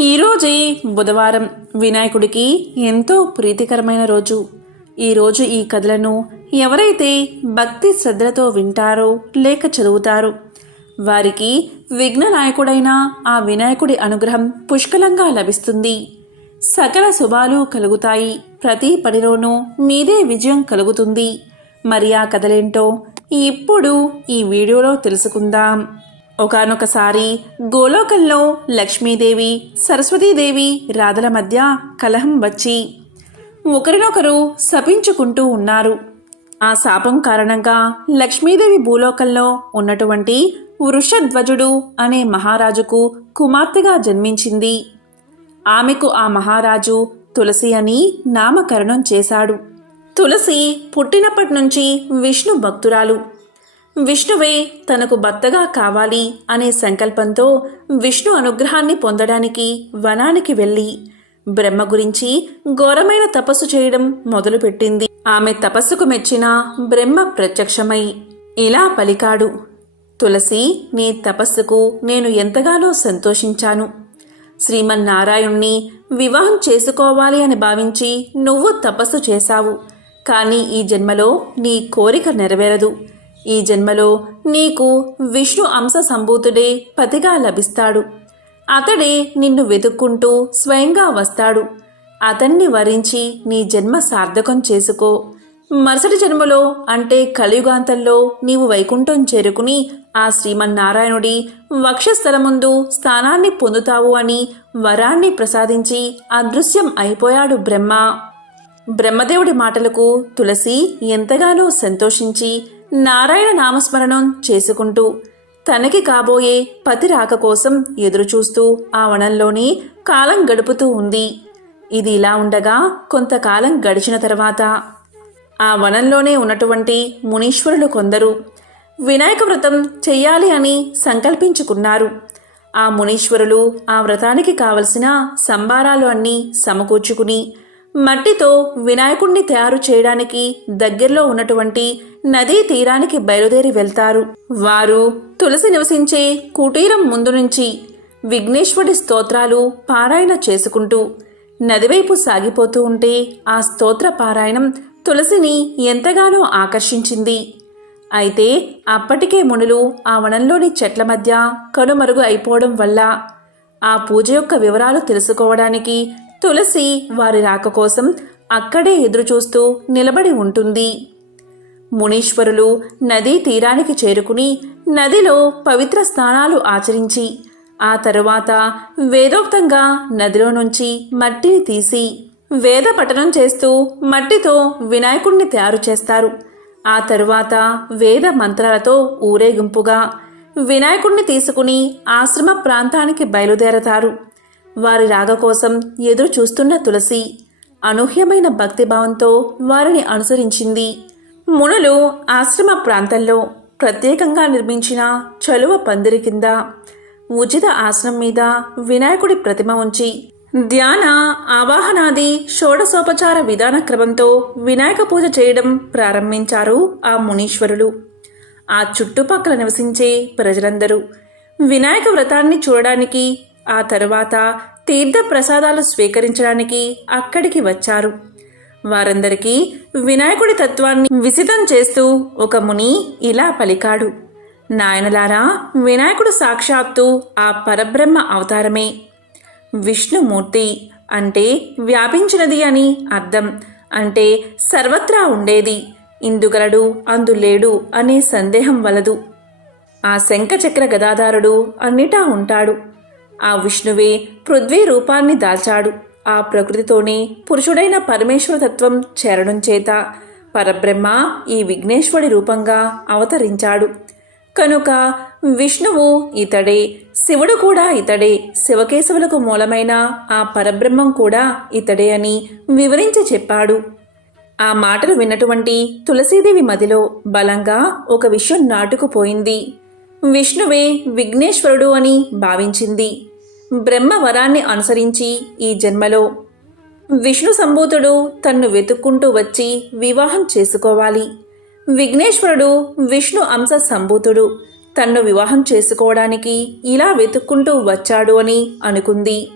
ఈరోజే బుధవారం వినాయకుడికి ఎంతో ప్రీతికరమైన రోజు. ఈరోజు ఈ కథలను ఎవరైతే భక్తి శ్రద్ధలతో వింటారో లేక చదువుతారో వారికి విఘ్న నాయకుడైన ఆ వినాయకుడి అనుగ్రహం పుష్కలంగా లభిస్తుంది. సకల శుభాలు కలుగుతాయి. ప్రతి పనిలోనూ మీదే విజయం కలుగుతుంది. మరి ఆ కథలేంటో ఇప్పుడు ఈ వీడియోలో తెలుసుకుందాం. ఒకనొకసారి గోలోకంలో లక్ష్మీదేవి సరస్వతీదేవి రాధల మధ్య కలహం వచ్చి ఒకరినొకరు శపించుకుంటూ ఉన్నారు. ఆ శాపం కారణంగా లక్ష్మీదేవి భూలోకంలో ఉన్నటువంటి వృషధ్వజుడు అనే మహారాజుకు కుమార్తెగా జన్మించింది. ఆమెకు ఆ మహారాజు తులసి అని నామకరణం చేశాడు. తులసి పుట్టినప్పటి నుంచి విష్ణు భక్తురాలు. విష్ణువే తనకు భర్తగా కావాలి అనే సంకల్పంతో విష్ణు అనుగ్రహాన్ని పొందడానికి వనానికి వెళ్ళి బ్రహ్మ గురించి ఘోరమైన తపస్సు చేయడం మొదలుపెట్టింది. ఆమె తపస్సుకు మెచ్చిన బ్రహ్మ ప్రత్యక్షమై ఇలా పలికాడు తులసి నీ తపస్సుకు నేను ఎంతగానో సంతోషించాను. శ్రీమన్నారాయణ్ణి వివాహం చేసుకోవాలి అని భావించి నువ్వు తపస్సు చేశావు. కానీ ఈ జన్మలో నీ కోరిక నెరవేరదు. ఈ జన్మలో నీకు విష్ణు అంశ సంభూతుడే పతిగా లభిస్తాడు. అతడే నిన్ను వెతుక్కుంటూ స్వయంగా వస్తాడు. అతన్ని వరించి నీ జన్మ సార్థకం చేసుకో. మరుసటి జన్మలో అంటే కలియుగాంతంలో నీవు వైకుంఠం చేరుకుని ఆ శ్రీమన్నారాయణుడి వక్షస్థలముందు స్థానాన్ని పొందుతావు అని వరాన్ని ప్రసాదించి అదృశ్యం అయిపోయాడు బ్రహ్మ. బ్రహ్మదేవుడి మాటలకు తులసి ఎంతగానో సంతోషించి నారాయణ నామస్మరణం చేసుకుంటూ తనకి కాబోయే పతి రాక కోసం ఎదురుచూస్తూ ఆ వనంలోనే కాలం గడుపుతూ ఉంది. ఇది ఇలా ఉండగా కొంతకాలం గడిచిన తర్వాత ఆ వనంలోనే ఉన్నటువంటి మునీశ్వరులు కొందరు వినాయక వ్రతం చెయ్యాలి అని సంకల్పించుకున్నారు. ఆ మునీశ్వరులు ఆ వ్రతానికి కావలసిన సంబారాలు అన్నీ సమకూర్చుకుని మట్టితో వినాయకుణ్ణి తయారు చేయడానికి దగ్గరలో ఉన్నటువంటి నదీ తీరానికి బయలుదేరి వెళ్తారు. వారు తులసి నివసించే కుటీరం ముందు నుంచి విఘ్నేశ్వరి స్తోత్రాలు పారాయణ చేసుకుంటూ నదివైపు సాగిపోతూ ఉంటే ఆ స్తోత్ర పారాయణం తులసిని ఎంతగానో ఆకర్షించింది. అయితే అప్పటికే మునులు ఆ వనంలోని చెట్ల మధ్య కనుమరుగు అయిపోవడం వల్ల ఆ పూజ యొక్క వివరాలు తెలుసుకోవడానికి తులసి వారి రాక కోసం అక్కడే ఎదురుచూస్తూ నిలబడి ఉంటుంది. మునీశ్వరులు నదీ తీరానికి చేరుకుని నదిలో పవిత్ర స్నానాలు ఆచరించి ఆ తరువాత వేదోక్తంగా నదిలో నుంచి మట్టిని తీసి వేద పఠనం చేస్తూ మట్టితో వినాయకుణ్ణి తయారు చేస్తారు. ఆ తరువాత వేద మంత్రాలతో ఊరేగింపుగా వినాయకుణ్ణి తీసుకుని ఆశ్రమ ప్రాంతానికి బయలుదేరతారు. వారి రాగ కోసం ఎదురు చూస్తున్న తులసి అనూహ్యమైన భక్తిభావంతో వారిని అనుసరించింది. మునులు ఆశ్రమ ప్రాంతంలో ప్రత్యేకంగా నిర్మించిన చలువ పందిరి కింద ఉచిత ఆసనం మీద వినాయకుడి ప్రతిమ ఉంచి ధ్యాన ఆవాహనాది షోడసోపచార విధాన క్రమంతో వినాయక పూజ చేయడం ప్రారంభించారు ఆ మునీశ్వరులు. ఆ చుట్టుపక్కల నివసించే ప్రజలందరూ వినాయక వ్రతాన్ని చూడడానికి ఆ తరువాత తీర్థ ప్రసాదాలు స్వీకరించడానికి అక్కడికి వచ్చారు. వారందరికీ వినాయకుడి తత్వాన్ని విసితం చేస్తూ ఒక ముని ఇలా పలికాడు. నాయనలారా వినాయకుడు సాక్షాత్తు ఆ పరబ్రహ్మ అవతారమే. విష్ణుమూర్తి అంటే వ్యాపించినది అని అర్థం. అంటే సర్వత్రా ఉండేది. ఇందుగలడు అందులేడు అనే సందేహం వలదు. ఆ శంఖచక్ర గదాధారుడు అన్నిటా ఉంటాడు. ఆ విష్ణువే పృథ్వీ రూపాన్ని దాల్చాడు. ఆ ప్రకృతితోనే పురుషుడైన పరమేశ్వర తత్వం చేరడం చేత పరబ్రహ్మ ఈ విఘ్నేశ్వరుడి రూపంగా అవతరించాడు. కనుక విష్ణువు ఇతడే శివుడు కూడా ఇతడే శివకేశవులకు మూలమైన ఆ పరబ్రహ్మం కూడా ఇతడే అని వివరించి చెప్పాడు. ఆ మాటలు విన్నటువంటి తులసీదేవి మదిలో బలంగా ఒక విషయం నాటుకుపోయింది. విష్ణువే విఘ్నేశ్వరుడు అని భావించింది. బ్రహ్మ వరాన్ని అనుసరించి ఈ జన్మలో విష్ణు సంభూతుడు తన్ను వెతుక్కుంటూ వచ్చి వివాహం చేసుకోవాలి. విఘ్నేశ్వరుడు విష్ణు అంశ సంభూతుడు తన్ను వివాహం చేసుకోవడానికి ఇలా వెతుక్కుంటూ వచ్చాడు అని అనుకుంది.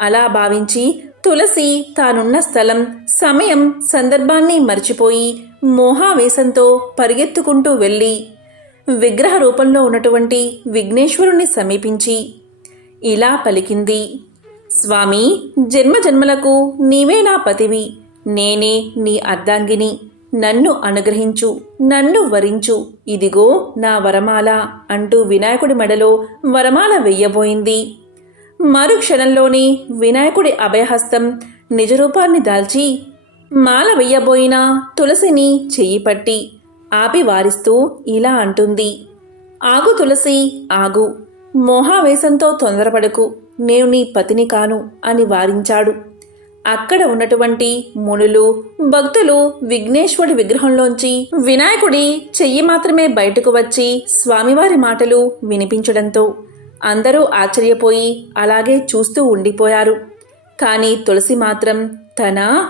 అలా భావించి తులసి తానున్న స్థలం సమయం సందర్భాన్ని మర్చిపోయి మోహావేశంతో పరిగెత్తుకుంటూ వెళ్ళి విగ్రహ రూపంలో ఉన్నటువంటి విఘ్నేశ్వరుణ్ణి సమీపించి ఇలా పలికింది స్వామి జన్మజన్మలకు నీవే నా పతివి. నేనే నీ అర్ధాంగిని. నన్ను అనుగ్రహించు నన్ను వరించు. ఇదిగో నా వరమాల అంటూ వినాయకుడి మెడలో వరమాల వెయ్యబోయింది మరు క్షణంలోనే వినాయకుడి అభయహస్తం నిజరూపాన్ని దాల్చి మాల వెయ్యబోయిన తులసిని చెయ్యి పట్టి ఆపి వారిస్తూ ఇలా అంటుంది. ఆగు తులసి ఆగు. మోహావేశంతో తొందరపడకు. నేను నీ పతిని కాను అని వారించాడు. అక్కడ ఉన్నటువంటి మునులు భక్తులు విఘ్నేశ్వరుడి విగ్రహంలోంచి వినాయకుడి చెయ్యి మాత్రమే బయటకు వచ్చి స్వామివారి మాటలు వినిపించడంతో అందరూ ఆశ్చర్యపోయి అలాగే చూస్తూ ఉండిపోయారు. కానీ తులసి మాత్రం తన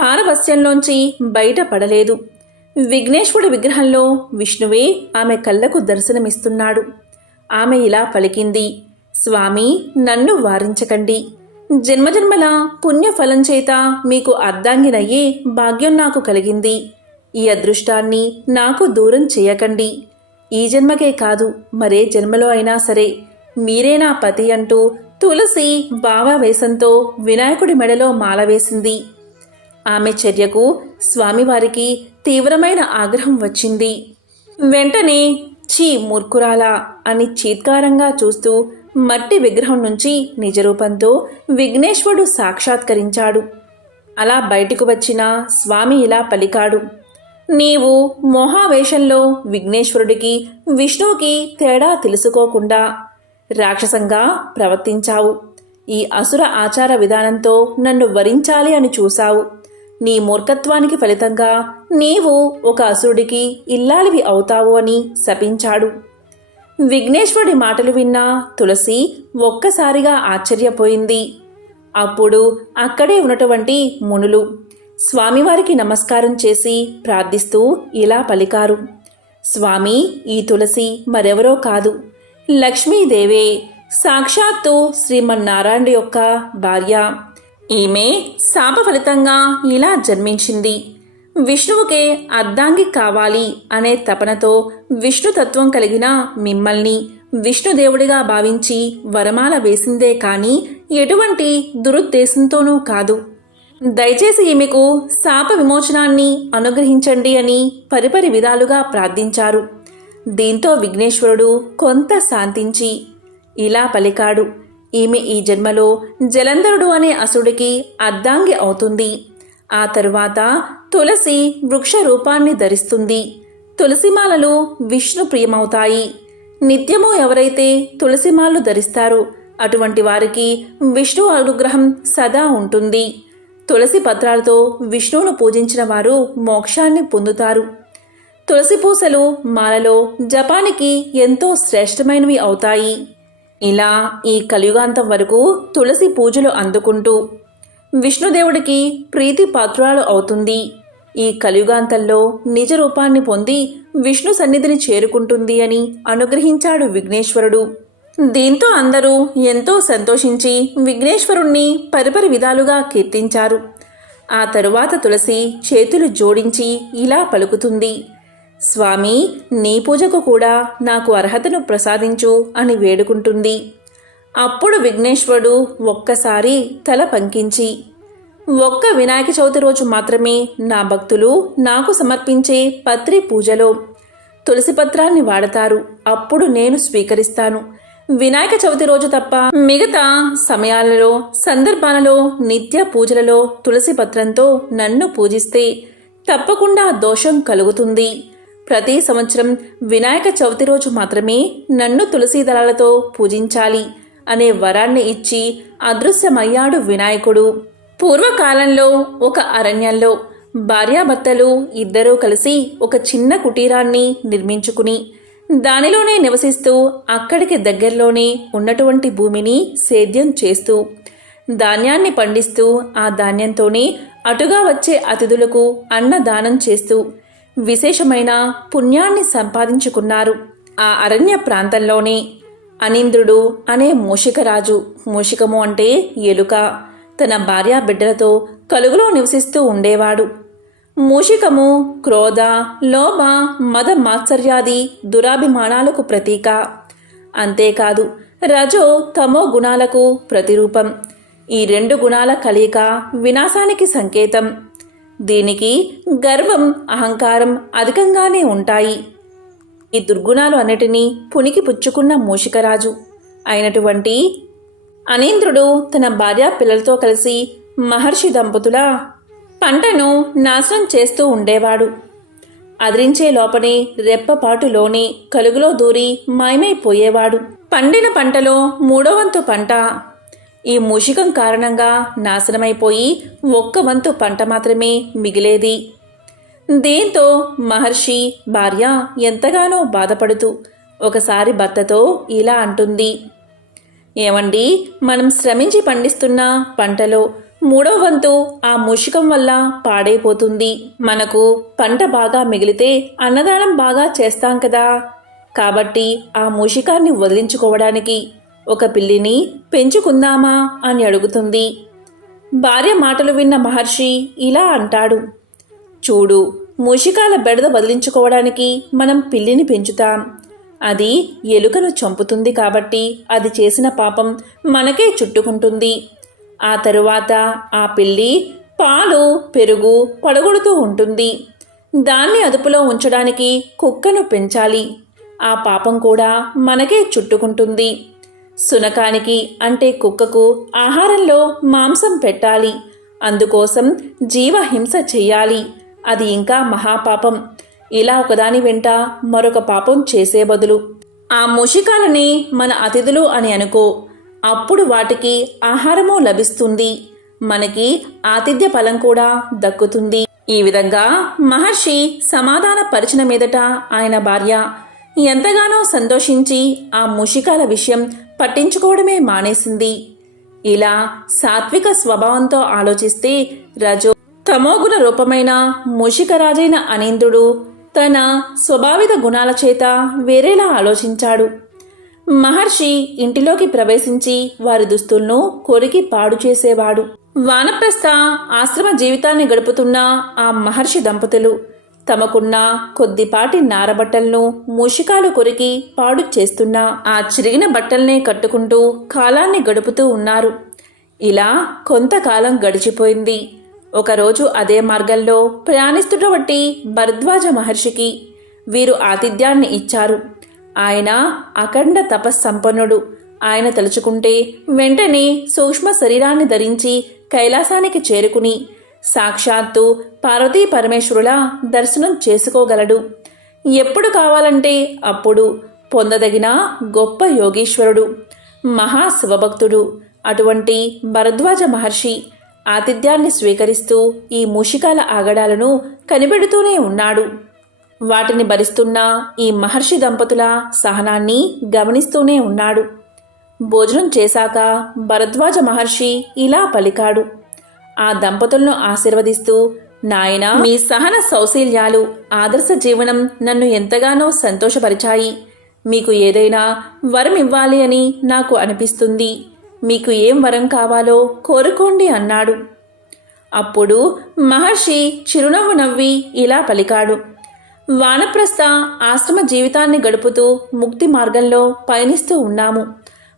పారవస్యంలోంచి బయటపడలేదు విఘ్నేశ్వరుడి విగ్రహంలో విష్ణువే ఆమె కళ్ళకు దర్శనమిస్తున్నాడు. ఆమె ఇలా పలికింది స్వామి నన్ను వారించకండి. జన్మజన్మల పుణ్యఫలం చేత మీకు అర్ధాంగినయ్యే భాగ్యం నాకు కలిగింది. ఈ అదృష్టాన్ని నాకు దూరం చేయకండి. ఈ జన్మకే కాదు మరే జన్మలో అయినా సరే. మీరే నా పతి అంటూ తులసి భావావేశంతో వినాయకుడి మెడలో మాల వేసింది. ఆమె చర్యకు స్వామివారికి తీవ్రమైన ఆగ్రహం వచ్చింది. వెంటనే ఛీ మూర్ఖురాలా అని చీత్కారంగా చూస్తూ మట్టి విగ్రహం నుంచి నిజరూపంతో విఘ్నేశ్వరుడు సాక్షాత్కరించాడు. అలా బయటకు వచ్చిన స్వామి ఇలా పలికాడు. నీవు మోహావేషంలో విఘ్నేశ్వరుడికి విష్ణువుకి తేడా తెలుసుకోకుండా రాక్షసంగా ప్రవర్తించావు. ఈ అసుర ఆచార విధానంతో నన్ను వరించాలి అని చూశావు. నీ మూర్ఖత్వానికి ఫలితంగా నీవు ఒక అసురుడికి ఇల్లాలివి అవుతావు అని శపించాడు. విఘ్నేశ్వరుడి మాటలు విన్న తులసి ఒక్కసారిగా ఆశ్చర్యపోయింది. అప్పుడు అక్కడే ఉన్నటువంటి మునులు స్వామివారికి నమస్కారం చేసి ప్రార్థిస్తూ ఇలా పలికారు. స్వామి ఈ తులసి మరెవరో కాదు. లక్ష్మీదేవే సాక్షాత్తు శ్రీమన్నారాయణ యొక్క భార్య. ఈమె శాప ఫలితంగా ఇలా జన్మించింది. విష్ణువుకే అర్ధాంగి కావాలి అనే తపనతో విష్ణుతత్వం కలిగిన మిమ్మల్ని విష్ణుదేవుడిగా భావించి వరమాల వేసిందే కాని ఎటువంటి దురుద్దేశంతోనూ కాదు. దయచేసి ఈమెకు శాప విమోచనాన్ని అనుగ్రహించండి అని పరిపరి విధాలుగా ప్రార్థించారు. దీంతో విఘ్నేశ్వరుడు కొంత శాంతించి ఇలా పలికాడు. ఈమె ఈ జన్మలో జలంధరుడు అనే అసుడికి అర్ధాంగి అవుతుంది. ఆ తరువాత తులసి వృక్ష రూపాన్ని ధరిస్తుంది. తులసిమాలలు విష్ణు ప్రియమవుతాయి. నిత్యము ఎవరైతే తులసిమాలు ధరిస్తారో అటువంటి వారికి విష్ణు అనుగ్రహం సదా ఉంటుంది. తులసి పత్రాలతో విష్ణువును పూజించిన వారు మోక్షాన్ని పొందుతారు. తులసి పూసలు మాలలో జపానికి ఎంతో శ్రేష్టమైనవి అవుతాయి. ఇలా ఈ కలియుగాంతం వరకు తులసి పూజలు అందుకుంటూ విష్ణుదేవుడికి ప్రీతి పాత్రాలు అవుతుంది. ఈ కలియుగాంతంలో నిజ రూపాన్ని పొంది విష్ణు సన్నిధిని చేరుకుంటుంది అని అనుగ్రహించాడు విఘ్నేశ్వరుడు. దీంతో అందరూ ఎంతో సంతోషించి విఘ్నేశ్వరుణ్ణి పరిపరి విధాలుగా కీర్తించారు. ఆ తరువాత తులసి చేతులు జోడించి ఇలా పలుకుతుంది. స్వామి నీ పూజకు కూడా నాకు అర్హతను ప్రసాదించు అని వేడుకుంటుంది. అప్పుడు విఘ్నేశ్వరుడు ఒక్కసారి తల పంకించి ఒక్క వినాయక చవితి రోజు మాత్రమే నా భక్తులు నాకు సమర్పించే పత్రి పూజలో తులసి పత్రాన్ని వాడతారు. అప్పుడు నేను స్వీకరిస్తాను. వినాయక చవితి రోజు తప్ప మిగతా సమయాలలో సందర్భాలలో నిత్య పూజలలో తులసి పత్రంతో నన్ను పూజిస్తే తప్పకుండా దోషం కలుగుతుంది. ప్రతి సంవత్సరం వినాయక చవితి రోజు మాత్రమే నన్ను తులసి దళాలతో పూజించాలి అనే వరాన్ని ఇచ్చి అదృశ్యమయ్యాడు వినాయకుడు. పూర్వకాలంలో ఒక అరణ్యంలో భార్యాభర్తలు ఇద్దరూ కలిసి ఒక చిన్న కుటీరాన్ని నిర్మించుకుని దానిలోనే నివసిస్తూ అక్కడికి దగ్గరలోనే ఉన్నటువంటి భూమిని సేద్యం చేస్తూ ధాన్యాన్ని పండిస్తూ ఆ ధాన్యంతోనే అటుగా వచ్చే అతిథులకు అన్నదానం చేస్తూ విశేషమైన పుణ్యాన్ని సంపాదించుకున్నారు. ఆ అరణ్య ప్రాంతంలోనే అనింద్రుడు అనే మూషికరాజు. మూషికము అంటే ఎలుక. తన భార్యా బిడ్డలతో కలుగులో నివసిస్తూ ఉండేవాడు. మూషికము క్రోధ లోభ మద మాత్సర్యాది దురాభిమానాలకు ప్రతీక. అంతేకాదు రజో తమో గుణాలకు ప్రతిరూపం. ఈ రెండు గుణాల కలయిక వినాశానికి సంకేతం. దీనికి గర్వం అహంకారం అధికంగానే ఉంటాయి. ఈ దుర్గుణాలు అన్నిటినీ పునికి పుచ్చుకున్న మూషికరాజు. అయినటువంటి అనేంద్రుడు తన భార్య పిల్లలతో కలిసి మహర్షి దంపతుల పంటను నాశనం చేస్తూ ఉండేవాడు. అదిరించే లోపనే రెప్పపాటులోనే కలుగులో దూరి మాయమైపోయేవాడు. పండిన పంటలో మూడో వంతు పంట ఈ మూషికం కారణంగా నాశనమైపోయి ఒక్క వంతు పంట మాత్రమే మిగిలేది. దీంతో మహర్షి భార్య ఎంతగానో బాధపడుతూ ఒకసారి భర్తతో ఇలా అంటుంది. ఏమండి మనం శ్రమించి పండిస్తున్న పంటలో మూడో వంతు ఆ మూషికం వల్ల పాడైపోతుంది. మనకు పంట బాగా మిగిలితే అన్నదానం బాగా చేస్తాం కదా. కాబట్టి ఆ మూషికాన్ని వదిలించుకోవడానికి ఒక పిల్లిని పెంచుకుందామా అని అడుగుతుంది. భార్య మాటలు విన్న మహర్షి ఇలా అంటాడు. చూడు మూషికాల బెడద వదిలించుకోవడానికి మనం పిల్లిని పెంచుతాం. అది ఎలుకను చంపుతుంది కాబట్టి అది చేసిన పాపం మనకే చుట్టుకుంటుంది. ఆ తరువాత ఆ పిల్లి పాలు పెరుగు పడగొడుతూ ఉంటుంది. దాన్ని అదుపులో ఉంచడానికి కుక్కను పెంచాలి. ఆ పాపం కూడా మనకే చుట్టుకుంటుంది. సునకానికి అంటే కుక్కకు ఆహారంలో మాంసం పెట్టాలి. అందుకోసం జీవహింస చెయ్యాలి. అది ఇంకా మహాపాపం. ఇలా ఒకదాని వెంట మరొక పాపం చేసే బదులు. ఆ ముషికాలని మన అతిథులు అని అనుకో. అప్పుడు వాటికి ఆహారము లభిస్తుంది. మనకి ఆతిథ్య ఫలం కూడా దక్కుతుంది. ఈ విధంగా మహర్షి సమాధాన పరిచిన మీదట ఆయన భార్య ఎంతగానో సంతోషించి ఆ ముషికాల విషయం పట్టించుకోవడమే మానేసింది. ఇలా సాత్విక స్వభావంతో ఆలోచిస్తే రజో తమోగుణ రూపమైన మూషికరాజైన అనీంద్రుడు తన స్వభావిత గుణాల చేత వేరేలా ఆలోచించాడు. మహర్షి ఇంటిలోకి ప్రవేశించి వారి దుస్తులను కొరికి పాడు చేసేవాడు. వానప్రస్థ ఆశ్రమ జీవితాన్ని గడుపుతున్న ఆ మహర్షి దంపతులు తమకున్న కొద్దిపాటి నారబట్టలను మూషికాలు కొరికి పాడు చేస్తున్న ఆ చిరిగిన బట్టల్నే కట్టుకుంటూ కాలాన్ని గడుపుతూ ఉన్నారు. ఇలా కొంతకాలం గడిచిపోయింది. ఒకరోజు అదే మార్గంలో ప్రయాణిస్తున్నటువంటి భరద్వాజ మహర్షికి వీరు ఆతిథ్యాన్ని ఇచ్చారు. ఆయన అఖండ తపస్సంపన్నుడు. ఆయన తలుచుకుంటే వెంటనే సూక్ష్మ శరీరాన్ని ధరించి కైలాసానికి చేరుకుని సాక్షాత్తు పార్వతీ పరమేశ్వరుల దర్శనం చేసుకోగలడు. ఎప్పుడు కావాలంటే అప్పుడు పొందదగిన గొప్ప యోగీశ్వరుడు మహా శివభక్తుడు అటువంటి భరద్వాజ మహర్షి ఆతిథ్యాన్ని స్వీకరిస్తూ ఈ మూషికాల ఆగడాలను కనిపెడుతూనే ఉన్నాడు. వాటిని భరిస్తున్న ఈ మహర్షి దంపతుల సహనాన్ని గమనిస్తూనే ఉన్నాడు. భోజనం చేశాక భరద్వాజ మహర్షి ఇలా పలికాడు. ఆ దంపతులను ఆశీర్వదిస్తూ నాయనా మీ సహన సౌశీల్యాలు ఆదర్శ జీవనం నన్ను ఎంతగానో సంతోషపరిచాయి. మీకు ఏదైనా వరం ఇవ్వాలి అని నాకు అనిపిస్తుంది. మీకు ఏం వరం కావాలో కోరుకోండి అన్నాడు. అప్పుడు మహర్షి చిరునవ్వు నవ్వి ఇలా పలికాడు. వానప్రస్థ ఆశ్రమ జీవితాన్ని గడుపుతూ ముక్తి మార్గంలో పయనిస్తూ ఉన్నాము.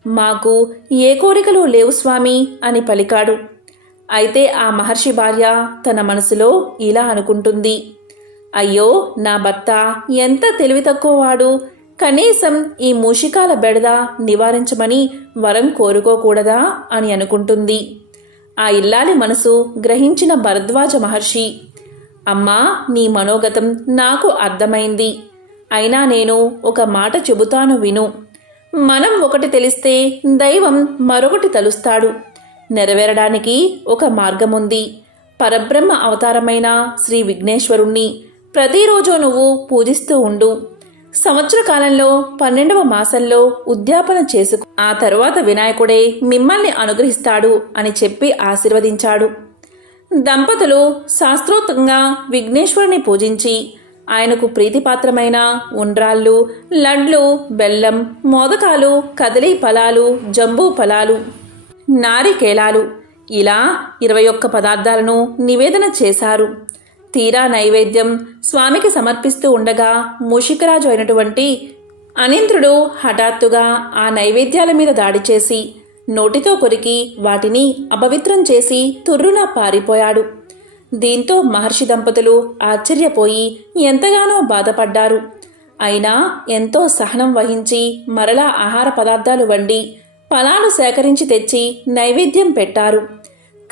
మాకు ఏ కోరికలు లేవు స్వామి అని పలికాడు. అయితే ఆ మహర్షి భార్య తన మనసులో ఇలా అనుకుంటుంది. అయ్యో నా భర్త ఎంత తెలివి తక్కువవాడు కనీసం ఈ మూషికాల బెడద నివారించమని వరం కోరుకోకూడదా అని అనుకుంటుంది. ఆ ఇల్లాలి మనసు గ్రహించిన భరద్వాజ మహర్షి అమ్మా నీ మనోగతం నాకు అర్థమైంది. అయినా నేను ఒక మాట చెబుతాను విను. మనం ఒకటి తెలిస్తే దైవం మరొకటి తలుస్తాడు. నెరవేరడానికి ఒక మార్గముంది. పరబ్రహ్మ అవతారమైన శ్రీ విఘ్నేశ్వరుణ్ణి ప్రతిరోజు నువ్వు పూజిస్తూ ఉండు. సంవత్సర కాలంలో పన్నెండవ మాసంలో ఉద్యాపన చేసుకు ఆ తరువాత వినాయకుడే మిమ్మల్ని అనుగ్రహిస్తాడు అని చెప్పి ఆశీర్వదించాడు. దంపతులు శాస్త్రోక్తంగా విఘ్నేశ్వరుని పూజించి ఆయనకు ప్రీతిపాత్రమైన ఉండ్రాళ్ళు లడ్లు బెల్లం మోదకాలు కదలీ ఫలాలు జంబూ ఫలాలు నారికేలాలు ఇలా ఇరవై ఒక్క పదార్థాలను నివేదన చేశారు. తీరా నైవేద్యం స్వామికి సమర్పిస్తూ ఉండగా మూషికరాజు అయినటువంటి అనింద్రుడు హఠాత్తుగా ఆ నైవేద్యాల మీద దాడి చేసి నోటితో కొరికి వాటిని అపవిత్రం చేసి తుర్రున పారిపోయాడు. దీంతో మహర్షి దంపతులు ఆశ్చర్యపోయి ఎంతగానో బాధపడ్డారు. అయినా ఎంతో సహనం వహించి మరలా ఆహార పదార్థాలు వండి ఫలాలు సేకరించి తెచ్చి నైవేద్యం పెట్టారు.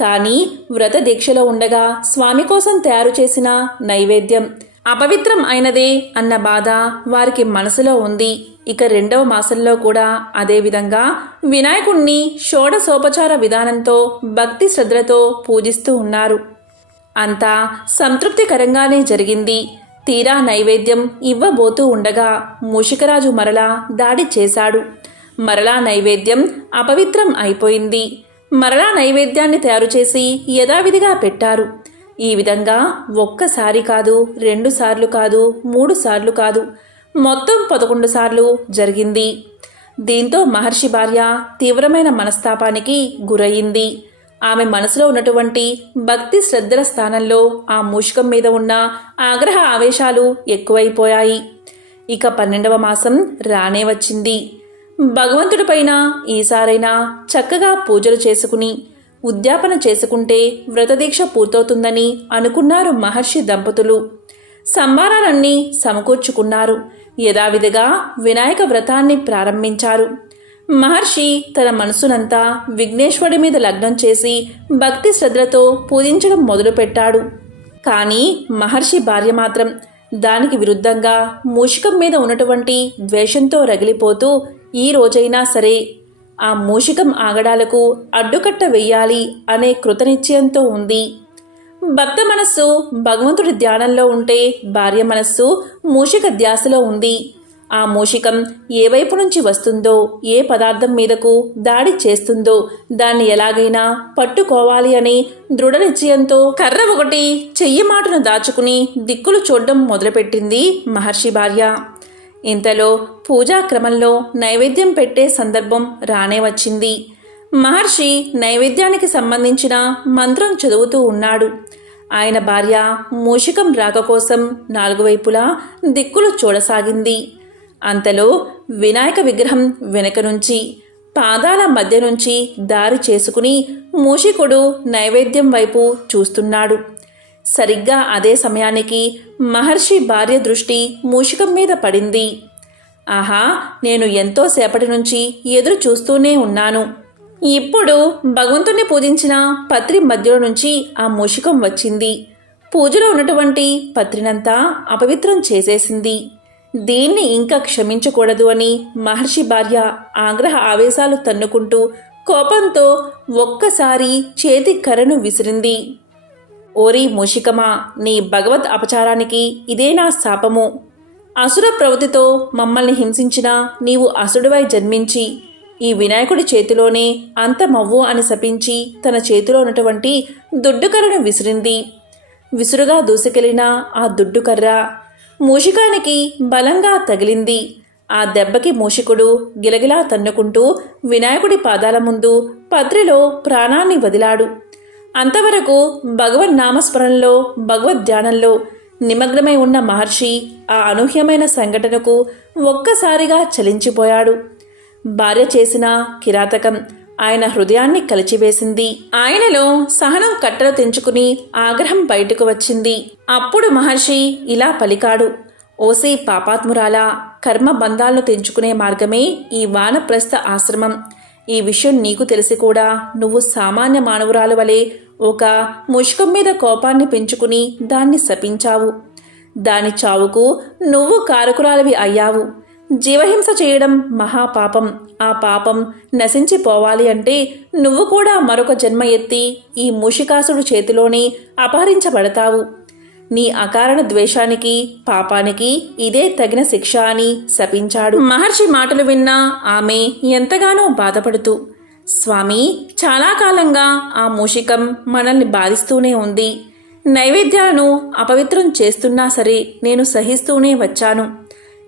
కానీ వ్రత దీక్షలో ఉండగా స్వామి కోసం తయారు చేసిన నైవేద్యం అపవిత్రం అయినదే అన్న బాధ వారికి మనసులో ఉంది. ఇక రెండవ మాసంలో కూడా అదేవిధంగా వినాయకుణ్ణి షోడసోపచార విధానంతో భక్తి శ్రద్ధలతో పూజిస్తూ ఉన్నారు. అంతా సంతృప్తికరంగానే జరిగింది. తీరా నైవేద్యం ఇవ్వబోతూ ఉండగా మూషికరాజు మరలా దాడి చేశాడు. మరలా నైవేద్యం అపవిత్రం అయిపోయింది. మరలా నైవేద్యాన్ని తయారు చేసి యథావిధిగా పెట్టారు. ఈ విధంగా ఒక్కసారి కాదు రెండు సార్లు కాదు మూడు సార్లు కాదు మొత్తం పదకొండు సార్లు జరిగింది. దీంతో మహర్షి భార్య తీవ్రమైన మనస్తాపానికి గురయింది. ఆమె మనసులో ఉన్నటువంటి భక్తి శ్రద్ధల స్థానంలో ఆ మూషికం మీద ఉన్న ఆగ్రహ ఆవేశాలు ఎక్కువైపోయాయి. ఇక పన్నెండవ మాసం రానే వచ్చింది. భగవంతుడిపైన ఈసారైనా చక్కగా పూజలు చేసుకుని ఉద్యాపన చేసుకుంటే వ్రతదీక్ష పూర్తవుతుందని అనుకున్నారు మహర్షి దంపతులు. సంబారాలన్నీ సమకూర్చుకున్నారు. యథావిధిగా వినాయక వ్రతాన్ని ప్రారంభించారు. మహర్షి తన మనసునంతా విఘ్నేశ్వరుడి మీద లగ్నం చేసి భక్తి శ్రద్ధలతో పూజించడం మొదలుపెట్టాడు. కానీ మహర్షి భార్య మాత్రం దానికి విరుద్ధంగా మూషికం మీద ఉన్నటువంటి ద్వేషంతో రగిలిపోతూ ఈ రోజైనా సరే ఆ మూషికం ఆగడాలకు అడ్డుకట్ట వెయ్యాలి అనే కృతనిశ్చయంతో ఉంది. భక్త మనస్సు భగవంతుడి ధ్యానంలో ఉంటే భార్య మనస్సు మూషిక ధ్యాసలో ఉంది. ఆ మూషికం ఏ వైపు నుంచి వస్తుందో ఏ పదార్థం మీదకు దాడి చేస్తుందో దాన్ని ఎలాగైనా పట్టుకోవాలి అని దృఢ నిశ్చయంతో కర్ర ఒకటి చెయ్యి మాటను దాచుకుని దిక్కులు చూడడం మొదలుపెట్టింది మహర్షి భార్య. ఇంతలో పూజా క్రమంలో నైవేద్యం పెట్టే సందర్భం రానే వచ్చింది. మహర్షి నైవేద్యానికి సంబంధించిన మంత్రం చదువుతూ ఉన్నాడు. ఆయన భార్య మూషికం రాక కోసం నాలుగు వైపులా దిక్కులు చూడసాగింది. అంతలో వినాయక విగ్రహం వెనక నుంచి పాదాల మధ్య నుంచి దారి చేసుకుని మూషికుడు నైవేద్యం వైపు చూస్తున్నాడు. సరిగ్గా అదే సమయానికి మహర్షి భార్య దృష్టి మూషికం మీద పడింది. ఆహా నేను ఎంతో సేపటి నుంచి ఎదురు చూస్తూనే ఉన్నాను. ఇప్పుడు భగవంతుణ్ణి పూజించిన పత్రి మధ్యలో నుంచి ఆ మూషికం వచ్చింది. పూజలో ఉన్నటువంటి పత్రినంతా అపవిత్రం చేసేసింది. దీన్ని ఇంకా క్షమించకూడదు అని మహర్షి భార్య ఆగ్రహ ఆవేశాలు తన్నుకుంటూ కోపంతో ఒక్కసారి చేతి కర్రను విసిరింది. ఓరి మూషికమా నీ భగవత్ అపచారానికి ఇదే నా శాపము. అసుర ప్రవృతితో మమ్మల్ని హింసించిన నీవు అసుడువై జన్మించి ఈ వినాయకుడి చేతిలోనే అంతమవ్వు అని శపించి తన చేతిలో ఉన్నటువంటి దుడ్డుకర్రను విసిరింది. విసురుగా దూసుకెళ్ళిన ఆ దుడ్డుకర్ర మూషికానికి బలంగా తగిలింది. ఆ దెబ్బకి మూషికుడు గిలగిలా తన్నుకుంటూ వినాయకుడి పాదాల ముందు పత్రిలో ప్రాణాన్ని వదిలాడు. అంతవరకు భగవన్ నామస్మరణలో భగవద్ ధ్యానంలో నిమగ్నమై ఉన్న మహర్షి ఆ అనూహ్యమైన సంఘటనకు ఒక్కసారిగా చలించిపోయాడు. భార్య చేసిన కిరాతకం ఆయన హృదయాన్ని కలిచివేసింది. ఆయనలో సహనం కట్టలు తెంచుకుని ఆగ్రహం బయటకు వచ్చింది. అప్పుడు మహర్షి ఇలా పలికాడు ఓసే పాపాత్మురాలా కర్మ బంధాలను తెంచుకునే మార్గమే ఈ వానప్రస్థ ఆశ్రమం. ఈ విషయం నీకు తెలిసి కూడా నువ్వు సామాన్య మానవురాలు వలె ఒక ముష్కం మీద కోపాన్ని పెంచుకుని దాన్ని శపించావు. దాని చావుకు నువ్వు కారకురాలివి అయ్యావు. జీవహింస చేయడం మహాపాపం ఆ పాపం నశించిపోవాలి అంటే నువ్వు కూడా మరొక జన్మ ఎత్తి ఈ మూషికాసుడు చేతిలోనే అపహరించబడతావు. నీ అకారణ ద్వేషానికి పాపానికి ఇదే తగిన శిక్ష అని శపించాడు. మహర్షి మాటలు విన్న ఆమె ఎంతగానో బాధపడుతూ స్వామి చాలా కాలంగా ఆ మూషికం మనల్ని బాధిస్తూనే ఉంది. నైవేద్యాలను అపవిత్రం చేస్తున్నా సరే నేను సహిస్తూనే వచ్చాను.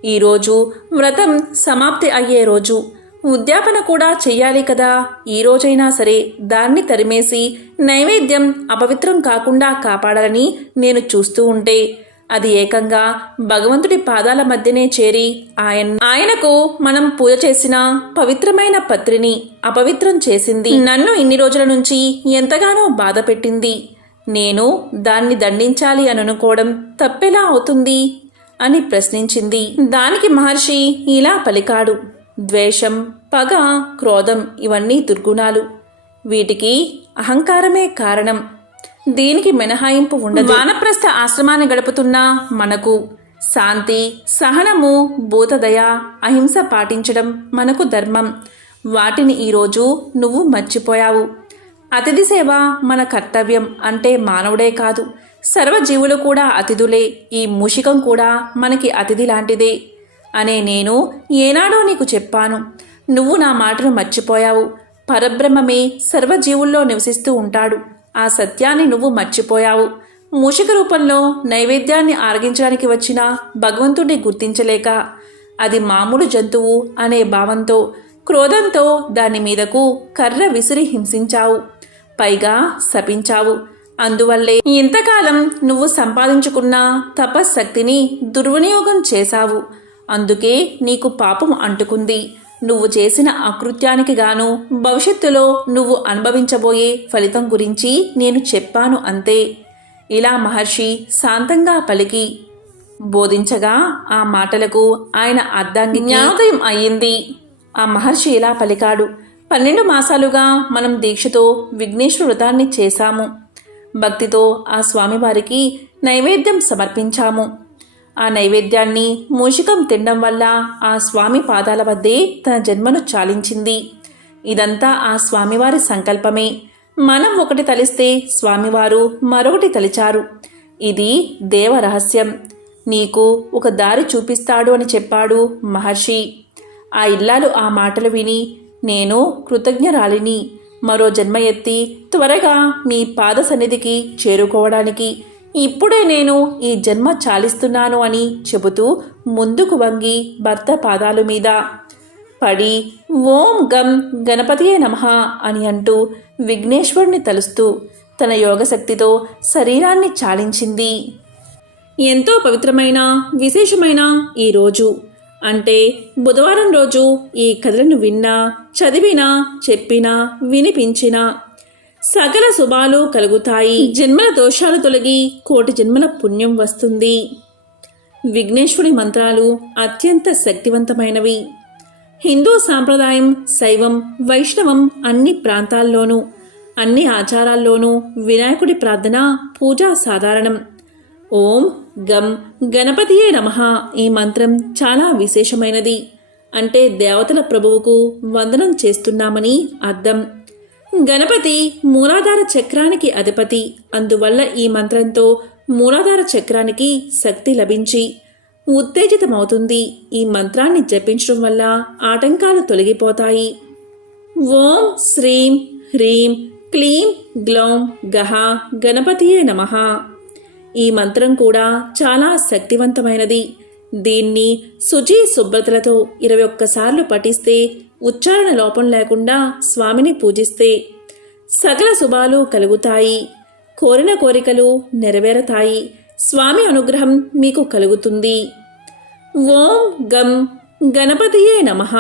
ఈరోజు వ్రతం సమాప్తి అయ్యే రోజు. ఉద్యాపన కూడా చెయ్యాలి కదా. ఈ రోజైనా సరే దాన్ని తరిమేసి నైవేద్యం అపవిత్రం కాకుండా కాపాడాలని నేను చూస్తూ ఉంటే అది ఏకంగా భగవంతుడి పాదాల మధ్యనే చేరి ఆయన ఆయనకు మనం పూజ చేసిన పవిత్రమైన పత్రిని అపవిత్రం చేసింది. నన్ను ఇన్ని రోజుల నుంచి ఎంతగానో బాధ పెట్టింది. నేను దాన్ని దండించాలి అని అనుకోవడం తప్పెలా అవుతుంది అని ప్రశ్నించింది. దానికి మహర్షి ఇలా పలికాడు. ద్వేషం పగ క్రోధం ఇవన్నీ దుర్గుణాలు. వీటికి అహంకారమే కారణం. దీనికి మినహాయింపు ఉండదు? వానప్రస్థ ఆశ్రమాన్ని గడుపుతున్న మనకు శాంతి సహనము భూతదయ అహింస పాటించడం మనకు ధర్మం. వాటిని ఈరోజు నువ్వు మర్చిపోయావు. అతిథి సేవ మన కర్తవ్యం అంటే మానవుడే కాదు. సర్వజీవులు కూడా అతిథులే. ఈ మూషికం కూడా మనకి అతిథి లాంటిదే. అనే నేను ఏనాడో నీకు చెప్పాను. నువ్వు నా మాటను మర్చిపోయావు. పరబ్రహ్మమే సర్వజీవుల్లో నివసిస్తూ ఉంటాడు. ఆ సత్యాన్ని నువ్వు మర్చిపోయావు. మూషిక రూపంలో నైవేద్యాన్ని ఆరగించడానికి వచ్చిన భగవంతుడిని గుర్తించలేక అది మామూలు జంతువు అనే భావంతో క్రోధంతో దాని మీదకు కర్ర విసిరి హింసించావు. పైగా శపించావు. అందువల్లే ఇంతకాలం నువ్వు సంపాదించుకున్న తపశ్శక్తిని దుర్వినియోగం చేశావు. అందుకే నీకు పాపం అంటుకుంది. నువ్వు చేసిన అకృత్యానికి గాను భవిష్యత్తులో నువ్వు అనుభవించబోయే ఫలితం గురించి నేను చెప్పాను అంతే. ఇలా మహర్షి శాంతంగా పలికి. బోధించగా ఆ మాటలకు ఆయన అర్ధాంగి జ్ఞానోదయం అయ్యింది ఆ మహర్షి ఇలా పలికాడు. పన్నెండు మాసాలుగా మనం దీక్షతో విఘ్నేశ్వర వ్రతాన్ని చేశాము. భక్తితో ఆ స్వామివారికి నైవేద్యం సమర్పించాము. ఆ నైవేద్యాన్ని మూషికం తినడం వల్ల ఆ స్వామి పాదాల వద్దే తన జన్మను చాలించింది. ఇదంతా ఆ స్వామివారి సంకల్పమే. మనం ఒకటి తలిస్తే స్వామివారు మరొకటి తలిచారు. ఇది దేవ రహస్యం. నీకు ఒక దారి చూపిస్తాడు అని చెప్పాడు మహర్షి. ఆ ఇల్లాలు ఆ మాటలు విని నేను కృతజ్ఞరాలిని. మరో జన్మ ఎత్తి త్వరగా మీ పాద సన్నిధికి చేరుకోవడానికి ఇప్పుడే నేను ఈ జన్మ చాలిస్తున్నాను అని చెబుతూ ముందుకు వంగి భర్త పాదాల మీద పడి ఓం గం గణపతియే నమః అని అంటూ విఘ్నేశ్వరుని తలుస్తూ తన యోగశక్తితో శరీరాన్ని చాలించింది. ఎంతో పవిత్రమైన విశేషమైన ఈ రోజు. అంటే బుధవారం రోజు ఈ కథలను విన్నా చదివినా చెప్పినా వినిపించినా సకల శుభాలు కలుగుతాయి. జన్మల దోషాలు తొలగి కోటి జన్మల పుణ్యం వస్తుంది. విఘ్నేశ్వరి మంత్రాలు అత్యంత శక్తివంతమైనవి. హిందూ సాంప్రదాయం శైవం వైష్ణవం అన్ని ప్రాంతాల్లోనూ అన్ని ఆచారాల్లోనూ వినాయకుడి ప్రార్థన పూజ సాధారణం. ఓం గం గణపతియే నమః ఈ మంత్రం చాలా విశేషమైనది. అంటే దేవతల ప్రభువుకు వందనం చేస్తున్నామని అర్థం. గణపతి మూలాధార చక్రానికి అధిపతి. అందువల్ల ఈ మంత్రంతో మూలాధార చక్రానికి శక్తి లభించి ఉత్తేజితమవుతుంది. ఈ మంత్రాన్ని జపించడం వల్ల ఆటంకాలు తొలగిపోతాయి. ఓం శ్రీం హ్రీం క్లీం గ్లౌం గహ గణపతియే నమః. ఈ మంత్రం కూడా చాలా శక్తివంతమైనది. దీన్ని శుచి శుభ్రతలతో ఇరవై ఒక్కసార్లు పఠిస్తే ఉచ్చారణ లోపం లేకుండా స్వామిని పూజిస్తే సకల శుభాలు కలుగుతాయి. కోరిన కోరికలు నెరవేరతాయి. స్వామి అనుగ్రహం మీకు కలుగుతుంది. ఓం గం గణపతియే నమః.